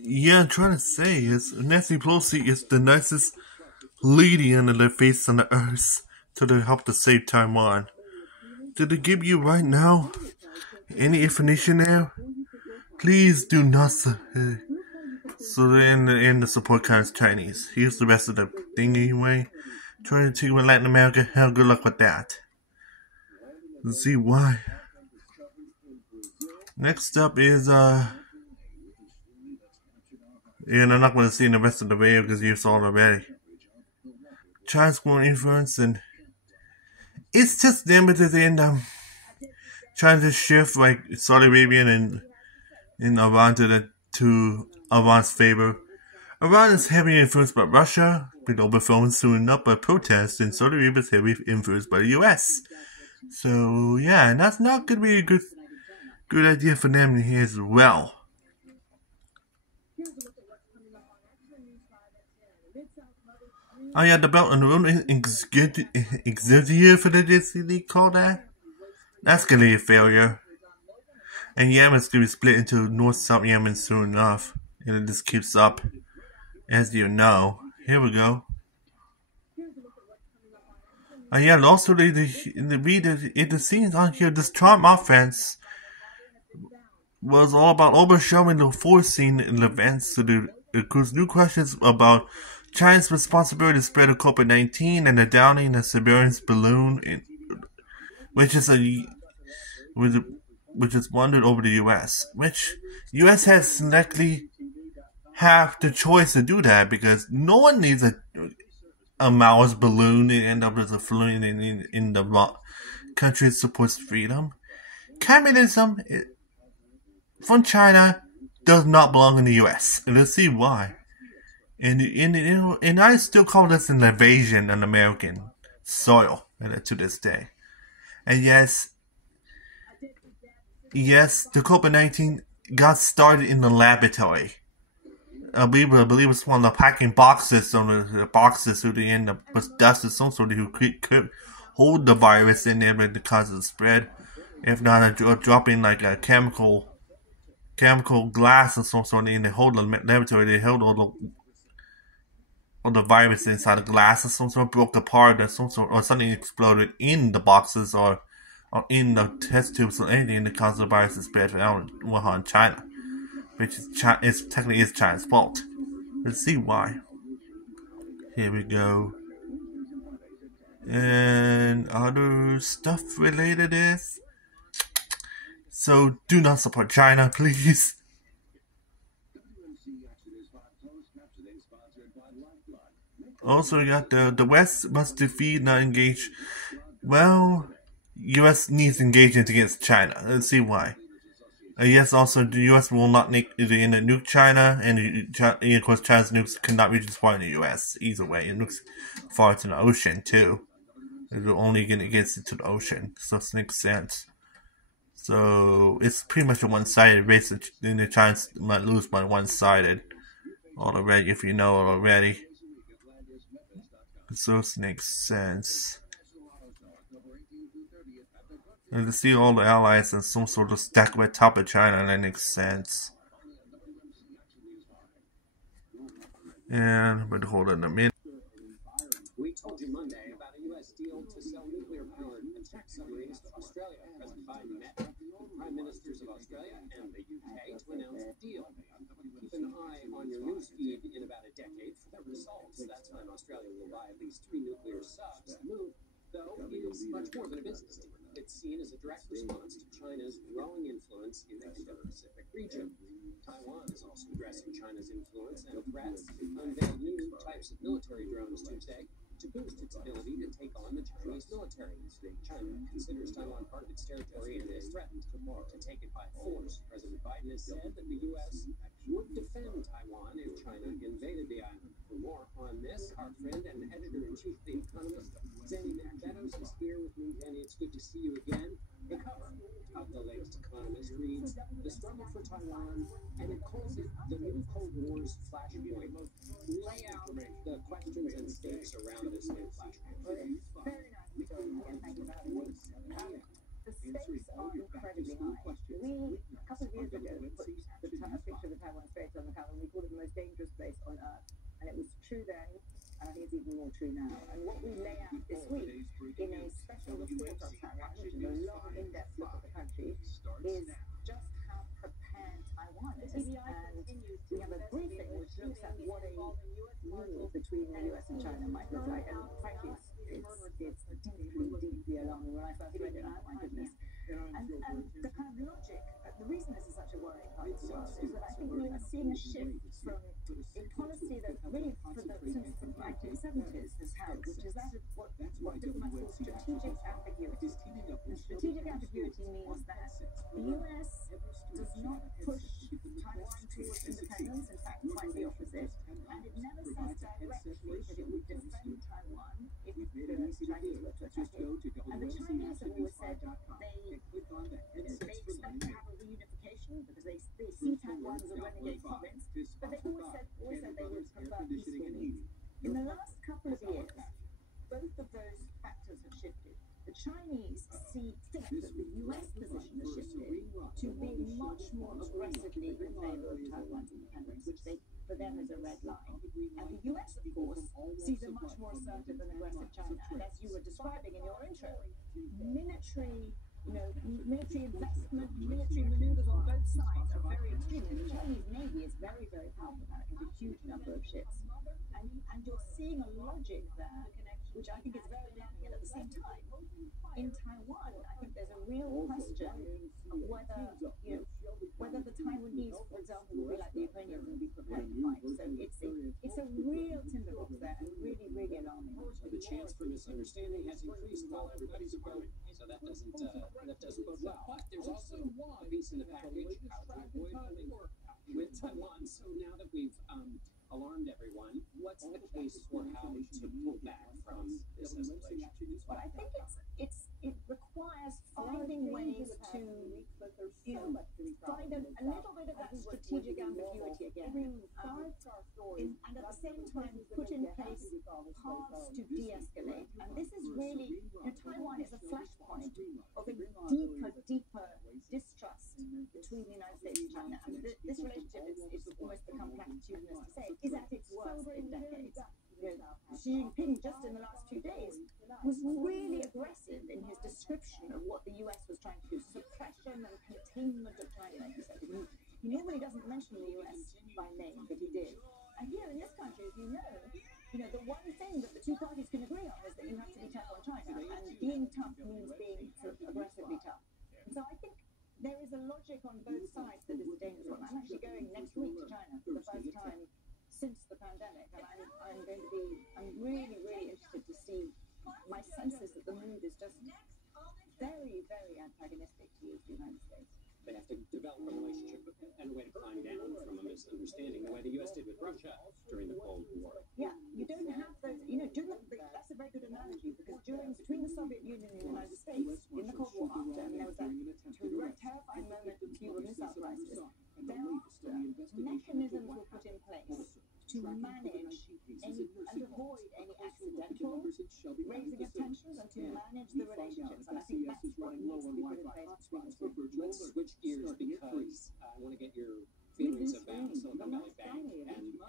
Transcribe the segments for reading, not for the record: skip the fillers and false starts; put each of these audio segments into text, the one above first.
Yeah, I'm trying to say is Nancy Pelosi is the nicest lady under the face on the earth to help to save Taiwan. Did they give you right now any information there? Please do not. So and the support kind of Chinese. Here's the rest of the thing anyway. Trying to take with Latin America. Hell, good luck with that. Let's see why. Next up is and I'm not going to see in the rest of the video because you saw it already. China's growing influence, and it's just limited in trying to shift like Saudi Arabia and Iran to Iran's favor. Iran is heavily influenced by Russia, with overthrown soon enough by protests, and Saudi Arabia is heavily influenced by the US. So yeah, and that's not going to be a good idea for them here as well. Oh yeah, the Belt and Road executive for the they call that. That's gonna be a failure. And Yemen's gonna be split into North-South Yemen soon enough. And it just keeps up, as you know. Here we go. Oh yeah, and also the scenes on here, this Trump offense was all about overshadowing the foreseen events. So there includes new questions about China's responsibility to spread of COVID-19 and the downing of Siberian's balloon, which is wandered over the U.S. Which U.S. has selectly have the choice to do that because no one needs a Maoist balloon and end up as a balloon in the country that supports freedom. Communism from China does not belong in the U.S. And let's see why. And I still call this an invasion on American soil to this day. And yes, the COVID-19 got started in the laboratory. I believe it's one of the packing boxes on the boxes who they end up with dust or some sort of who could hold the virus in there to cause the spread. If not, dropping like a chemical glass or some sort in the hold the laboratory, they held all the virus inside the glass or some sort broke apart or some sort or something exploded in the boxes or in the test tubes or anything that caused the virus to spread from Wuhan, China, which is technically China's fault. Let's see why. Here we go. And other stuff related is, so do not support China, please. Also, we got the West must defeat, not engage. Well, U.S. needs engagement against China. Let's see why. Yes, also the U.S. will not nuke China, and of course China's nukes cannot reach as far in the U.S. Either way, it nukes far to the ocean too. It will only get into the ocean, so it makes sense. So it's pretty much a one-sided race, and the China might lose by one-sided already, if you know it already. So it makes sense. And to see all the allies in some sort of stack right top of China, that makes sense. And but hold on a minute. We told you Monday about a U.S. deal to sell nuclear-powered attack submarines to Australia. President Biden met with prime ministers of Australia and the UK to announce the deal. Keep an eye on your news feed in about a decade for the results. That's when Australia will buy at least 3 nuclear subs. The move, though, is much more than a business deal. It's seen as a direct response to China's growing influence in the Indo-Pacific region. Taiwan is also addressing China's influence and threats, unveiled new types of military drones Tuesday to boost its ability to take on the Chinese military. China considers Taiwan part of its territory and is threatened to take it by force. President Biden has said that the U.S. would defend Taiwan if China invaded the island. For more on this, our friend and editor-in-chief of The Economist, Zanny Macbedos, is here with me. Zanny, it's good to see you again. The cover of the latest Economist reads, "The struggle for Taiwan," and it calls it the new Cold War's flashpoint. Lay out the questions and stakes around this new flashpoint. Fair enough. And thank you for having me. The stakes are incredibly high. We, a couple of years ago, put the is just how prepared Taiwan is. And we have a briefing which looks at what a war between the US and China might look like. And frankly, it's deeply alarming. When I first read it, I thought, my goodness. And the kind of logic, the reason this is such a worrying part of the world is that I think we are seeing a shift from a policy that really since the 1970s has held, which is that what diplomats call strategic ambiguity. And strategic ambiguity means that the US does not push Taiwan towards independence, in fact, quite the opposite, and it never says directly that it would defend Taiwan if the Chinese were to attack it. And the Chinese have always said they expect to have a reunification because they see Taiwan as a renegade province, but they've always said they would prefer peaceful means. In the last couple of years, both of those factors have shifted. The Chinese think that the US position has shifted to being much more aggressively in favor of Taiwan's independence, which for them is a red line. And the US, of course, sees a much more assertive and aggressive China. And as you were describing in your intro, military investment, military maneuvers on both sides are very extreme. And the Chinese Navy is very, very powerful now. It has a huge number of ships. And you're seeing a logic there, which I think is very alarming. And at the same time, in Taiwan, I think there's a real question of whether the Taiwanese, for example, will be like the Ukrainians and be prepared to fight. So it's a real tinderbox there, and really, really alarming. The chance for misunderstanding has increased while everybody's apart. So that doesn't bode well. But there's also a piece in the package how to avoid war with Taiwan. So now that we've alarmed everyone, what's the case for how to pull back from this escalation? Well, I think it requires finding ways to find a little bit of that strategic ambiguity again, and at the same time put in place paths to de-escalate. And this is really, Taiwan is a flashpoint of a deeper distrust between the United States and China. And this relationship is almost become platitudinous to say, is at its worst in decades. Xi Jinping, just in the last 2 days, was really aggressive in his description of what the US was trying to do, suppression and containment of China, he said. He normally doesn't mention the US by name, but he did. And here in this country, as you know, the one thing that the two parties can agree on is that you have to be tough on China, and being tough means being sort of aggressively tough. And so I think there is a logic on both sides that is a dangerous one. I'm actually going next week to China for the first time since the pandemic, and I'm really, really interested to see. My sense is that the mood is just very, very antagonistic towards the United States. They have to develop a relationship and a way to climb down from a misunderstanding, the way the U.S. did with Russia during the Cold War. Yeah, you don't have those, that's a very good analogy, because between the Soviet Union and the United States, in the Cold War after, and there was that terrifying moment of Cuban Missile Crisis, thereafter, mechanisms were put in place to manage and avoid any accidental raising of tensions and to manage the relationships. And I think that's what needs to be put in place between the two. Let's switch gears because I want to get your feelings about Silicon Valley Bank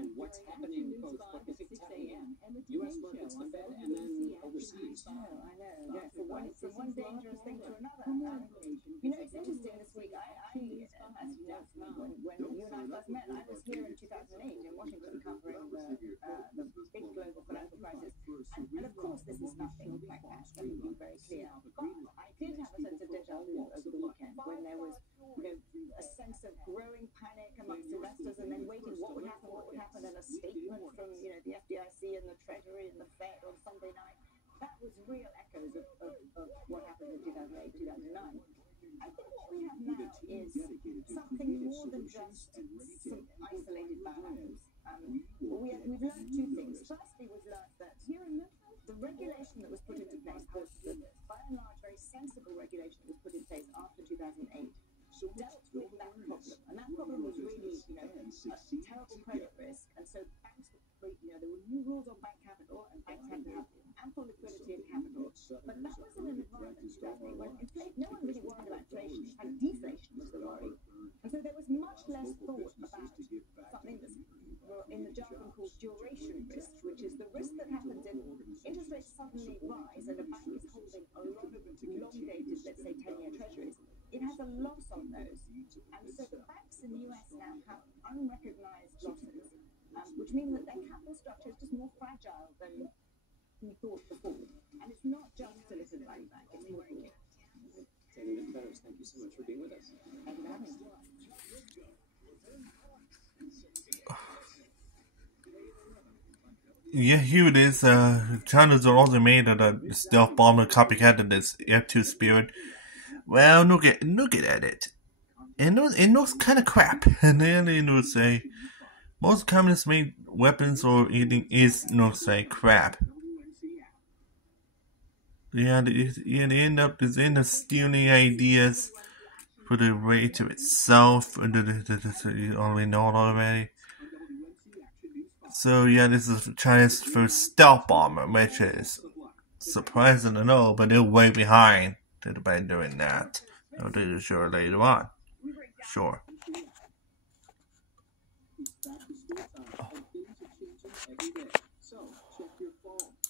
and what's happening, both what they think is happening in U.S. markets, the Fed, and then overseas. I know. Yeah, from one dangerous thing to another. It's interesting this week. As you know, when you and I first met, I was here in 2008 in Washington covering the big global financial crisis. And of course, this is nothing like that. Let me be very clear. But I did have a sense of deja vu over the weekend when there was, a sense of growing panic amongst investors, and then waiting what would happen, and a statement from, the FDIC and the Treasury and the Fed on Sunday night. That was real echoes of what happened in 2008, 2009. I think what we have now is something more than just some isolated bad apples. We've learned two things. Firstly, we've learned that the regulation that was put into place, the by and large very sensible regulation that was put in place after 2008, dealt with that problem. And that problem was really, a terrible credit risk. And so banks, there were new rules on bank capital, and banks had to have ample liquidity and capital. But that was in an environment in 2008 when no one really worried about inflation. In fact, deflation was the worry. And so there was much less thought about something that's in the jargon called duration risk, which is the risk that happens if interest rates suddenly rise and a bank is holding a lot of long-dated, let's say 10-year treasuries. It has a lot loss on those. And so the banks in the US now have unrecognized losses, which means that their capital structure is just more fragile than we thought before. And it's not just Silicon Valley Bank, it's more than Thank you so much for being with us. Thank you for having me. Yeah, here it is. China's also made a stealth bomber copycat of this F2 Spirit. Well, look at it. It looks kind of crap. And then it would say most communist made weapons or anything looks like crap. Yeah, they end up stealing ideas for the radio itself. You already know it already. So yeah, this is China's first stealth bomber, which is surprising to know, but they're way behind by doing that. I'll do it sure later on. Sure.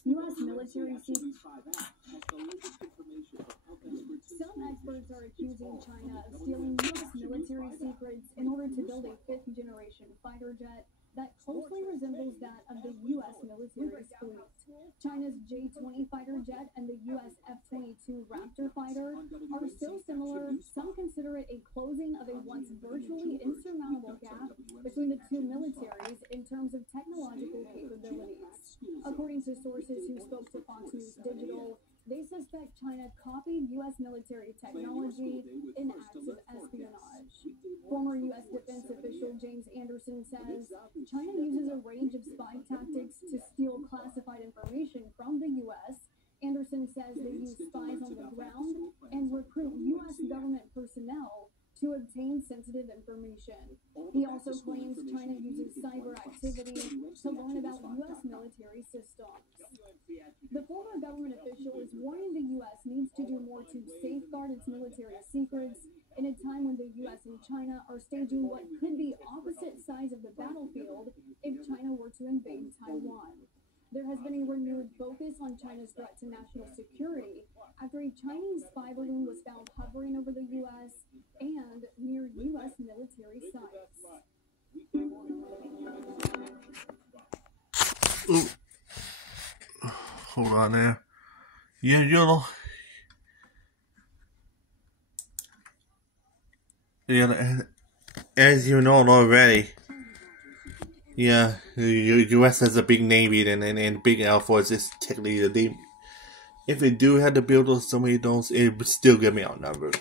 U.S. military secrets. Some experts are accusing China of stealing U.S. military secrets in order to build a fifth-generation fighter jet that closely resembles that of the U.S. military fleet. China's J-20 fighter jet and the U.S. F-22 Raptor fighter are so similar, some consider it a closing of a once virtually insurmountable gap between the two militaries in terms of technological capabilities. According to sources who spoke to Fox News Digital, they suspect China copied U.S. military technology in acts of espionage. Former U.S. defense official James Anderson says China uses a range of spy tactics to steal classified information from the U.S. Anderson says they use spies on the ground and recruit U.S. government personnel to obtain sensitive information. He also claims China uses cyber activity to learn about U.S. military systems. The former government official is warning the U.S. needs to do more to safeguard its military secrets in a time when the U.S. and China are staging what could be opposite sides of the battlefield if China were to invade Taiwan. There has been a renewed focus on China's threat to national security after a Chinese spy balloon was found hovering over the U.S. and near U.S. military sites. Ooh. Hold on there. Yeah, you know. Yeah, as you know already. Yeah, the U.S. has a big Navy and big Air Force. It's technically if they do have to build so many of those, it would still get me outnumbered.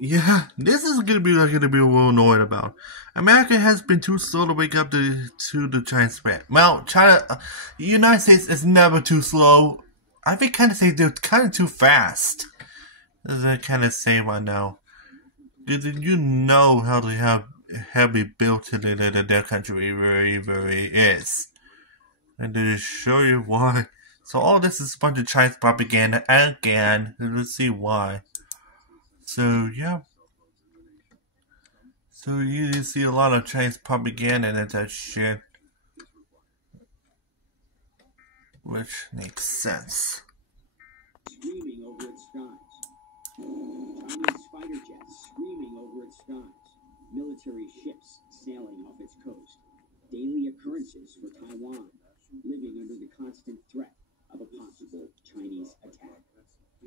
Yeah, this is gonna be real annoyed about. America has been too slow to wake up to the Chinese threat. Well, the United States is never too slow. I think kind of say they're kind of too fast. As I kind of say right now, you know how they have heavily built their country very is, and to show you why. So all this is a bunch of Chinese propaganda again. Let's see why. So yeah. So you see a lot of Chinese propaganda and that shit, which makes sense. Screaming over its skies. Chinese fighter jets screaming over its skies. Military ships sailing off its coast. Daily occurrences for Taiwan, living under the constant threat of a possible Chinese attack.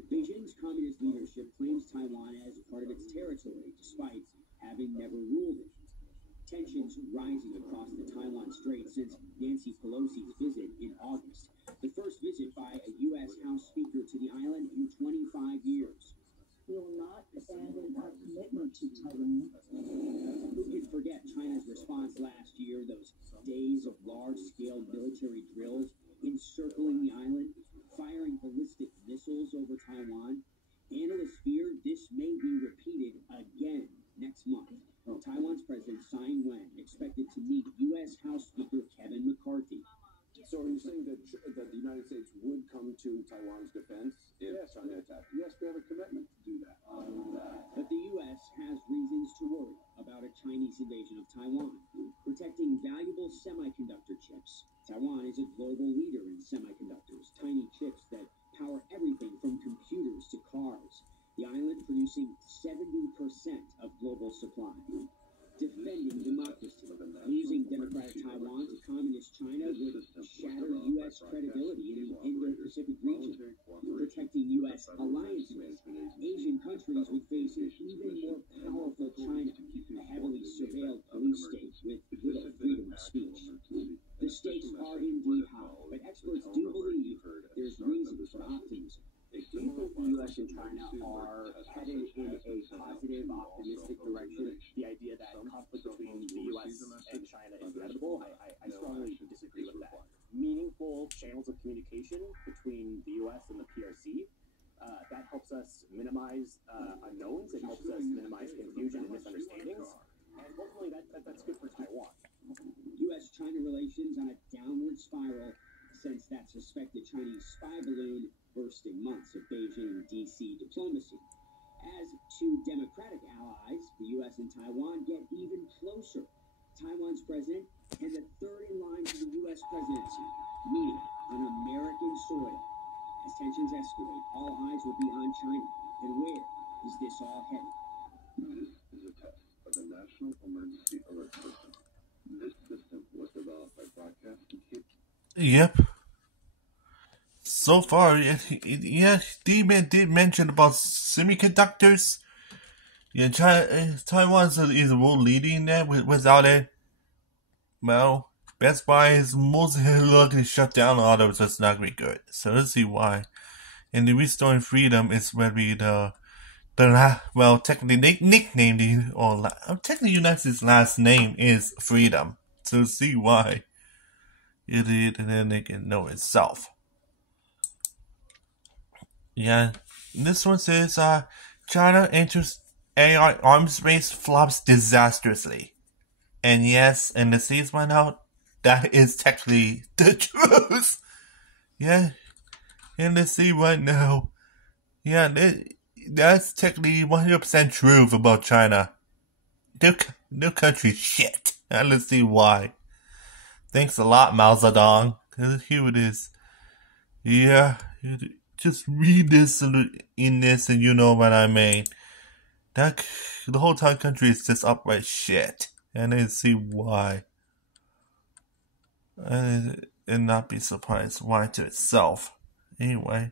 Beijing's communist leadership claims Taiwan as part of its territory, despite having never ruled it. Tensions rising across the Taiwan Strait since Nancy Pelosi's visit in August, the first visit by a U.S. House Speaker to the island in 25 years. We will not abandon our commitment to Taiwan. Who can forget China's response last year, those days of large-scale military drills encircling the island, firing ballistic missiles over Taiwan? Analysts fear this may be repeated again next month. Taiwan's President Tsai Ing-wen expected to meet U.S. House Speaker Kevin McCarthy. So are you saying that the United States would come to Taiwan's defense if China attacked? Yes, we have a commitment to do that. But the U.S. has reasons to worry about a Chinese invasion of Taiwan, protecting valuable semiconductor chips. Taiwan is a global leader in semiconductors, tiny chips that power everything from computers to cars. The island producing 70% of global supply. Defending democracy. Losing democratic Taiwan to communist China would shatter U.S. credibility in the Indo-Pacific region. Protecting U.S. alliances. Asian countries would face an even more powerful China, a heavily surveilled police state with little freedom of speech. The stakes are indeed high, but experts do believe there's reason for optimism. Do you think the U.S. and China are headed in a positive, optimistic direction? The idea that conflict between the U.S. and China is inevitable? I strongly disagree with that. Meaningful channels of communication between the U.S. and the PRC, that helps us minimize unknowns. It helps us minimize confusion and misunderstandings. And hopefully that's good for Taiwan. U.S.-China relations on a downward spiral since that suspected Chinese spy balloon burst in months of Beijing and D.C. diplomacy. As two democratic allies, the U.S. and Taiwan get even closer. Taiwan's president and the third in line to the U.S. presidency, meeting on American soil. As tensions escalate, all eyes will be on China. And where is this all headed? This is a test of the National Emergency Alert System. This system was developed by broadcasting kids. Yep. So far, yeah, D-Man did mention about semiconductors. Yeah, Taiwan is the world leading that. Without it, well, Best Buy is most likely shut down. All of it's not going to be good. So let's see why. And the restoring freedom is where well, technically they nicknamed it, or technically United States' last name is Freedom. So see why it is, and then they can know itself. Yeah, this one says, China enters AI arms race, flops disastrously. And yes, and the seas went out. That is technically the truth. Yeah, and the sea right now. Yeah, that's technically 100% truth about China. Their country's shit. And let's see why. Thanks a lot, Mao Zedong. Here it is. Yeah, just read this in this and you know what I mean. The whole entire country is just upright shit. And then see why. And not be surprised why to itself. Anyway.